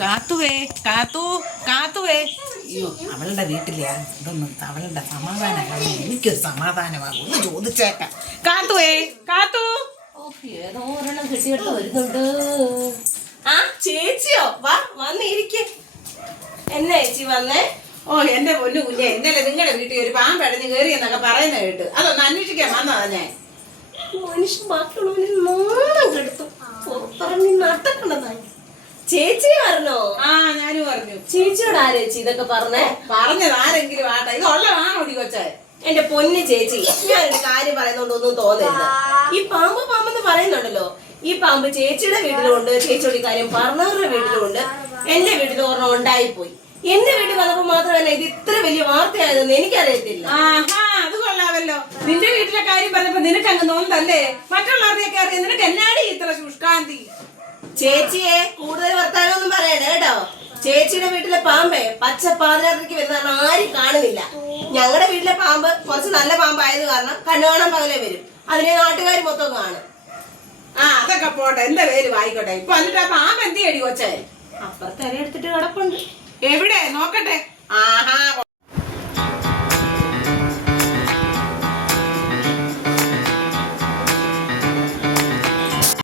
കാത്തുവേ കാത്തുവേ അയ്യോ അവളുടെ വീട്ടിലെ ഇതൊന്നും അവളുടെ സമാധാനമാണ്. എനിക്കൊരു സമാധാനമാകും. ഒന്ന് ചോദിച്ചേക്കാം. കാത്തുവേ കാത്തു ഏതോ ഒരെണ്ണം കിട്ടിയിട്ട് വരുന്നുണ്ട്. ആ ചേച്ചിയോ? വാ വന്നിരിക്ക. എന്നാ ചേച്ചി വന്നേ? ഓ എന്റെ പൊന്നു കുഞ്ഞെ, ഇന്നലെ നിങ്ങളുടെ വീട്ടിൽ ഒരു പാമ്പടഞ്ഞ് കയറി എന്നൊക്കെ പറയുന്ന കേട്ട്. അതൊന്ന് അന്വേഷിക്കാൻ വന്നതാ ഞാൻ. മനുഷ്യൻ ബാക്കിയുള്ളവന് നാണം കെടുത്തു പുറത്തിറങ്ങി നടക്കണതായി. ചേച്ചി പറഞ്ഞോ? ആ ഞാനും പറഞ്ഞു. ചേച്ചിയോട് ആ ചേച്ചി ഇതൊക്കെ പറഞ്ഞത് ആരെങ്കിലും ആട്ടെ. ഇത് ഉള്ളതാണോ ഒടി കൊച്ചേ? എന്റെ പൊന്ന് ചേച്ചി, ഞാനൊരു കാര്യം പറയുന്നോണ്ടൊന്നും തോന്നരുത്. ഈ പാമ്പെന്ന് പറയുന്നുണ്ടല്ലോ, ഈ പാമ്പ് ചേച്ചിയുടെ വീട്ടിലുണ്ട്, ചേച്ചിയോട് ഈ കാര്യം പറഞ്ഞവരുടെ വീട്ടിലുണ്ട്, എന്റെ വീട്ടിൽ ഒരെണ്ണം ഉണ്ടായിപ്പോയി. എന്റെ വീട്ടിൽ വന്നപ്പോ മാത്രമല്ല ഇത് ഇത്ര വലിയ വാർത്തയായതെന്ന് എനിക്കറിയത്തില്ല. ആഹാ അത് കൊള്ളാമല്ലോ. നിന്റെ വീട്ടിലെ കാര്യം പറഞ്ഞപ്പോ നിനക്ക് അങ്ങ് നോന്തല്ലേ? മറ്റുള്ളവരുടെയൊക്കെ അറിയാം. നിനക്ക് എന്നാടി ഇത്ര ശുഷ്കാന്തി? ചേച്ചിയെ കൂടുതൽ വർത്താനൊന്നും പറയണ്ട കേട്ടോ. ചേച്ചിയുടെ വീട്ടിലെ പാമ്പേ പച്ച പാതിരാത്രിക്ക് വരുന്ന ആരും കാണുന്നില്ല. ഞങ്ങളുടെ വീട്ടിലെ പാമ്പ് കുറച്ച് നല്ല പാമ്പായത് കാരണം കണ്ണുകാണാൻ പകലേ വരും. അതിനെ നാട്ടുകാർ മൊത്തം കാണും. ആ അതൊക്കെ പോട്ടെ, എന്റെ പേര് വായിക്കോട്ടെ. ഇപ്പൊ എന്നിട്ട് ആ പാമ്പ് എന്ത് ചെയ്യടി കൊച്ചേ? അപ്പുറത്ത് ഇല എടുത്തിട്ട് കിടപ്പുണ്ട്. എവിടെ നോക്കട്ടെ. ആഹാ